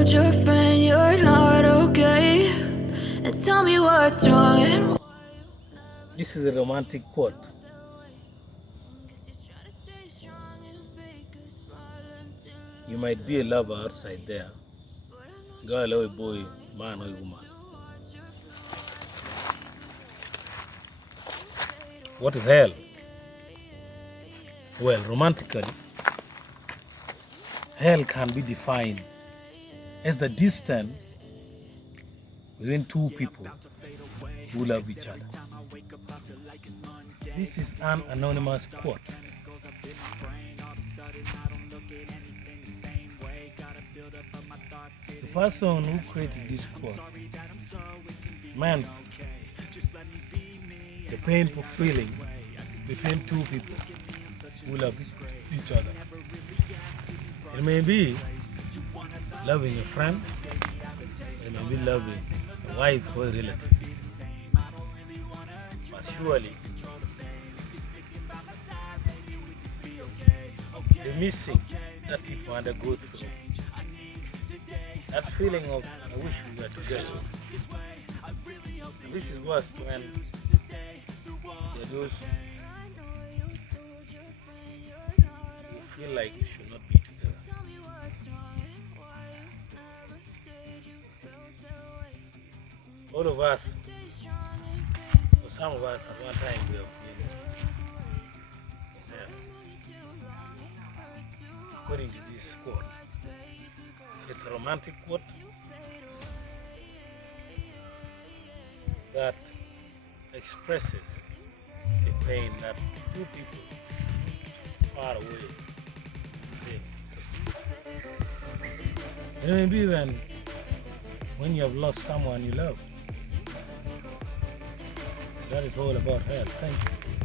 told your friend you're not okay, and tell me what's wrong and This is a romantic quote. You might be a lover outside there. Girl or boy, man or woman. What is hell? Well, romantically, hell can be defined as the distance between two people who love each other. This is an anonymous quote. The person who created this quote meant the painful feeling between two people who love each other. It may be loving a friend, it may be loving a wife or a relative. But surely, the missing that people undergo through, that feeling of, I wish we were together. And this is worse when there are those who feel like you should not be together. All of us, or some of us at one time, we have been there. According to this quote, it's a romantic quote that expresses the pain that two people far away feel. It may be when you have lost someone you love. That is all about hell. Thank you.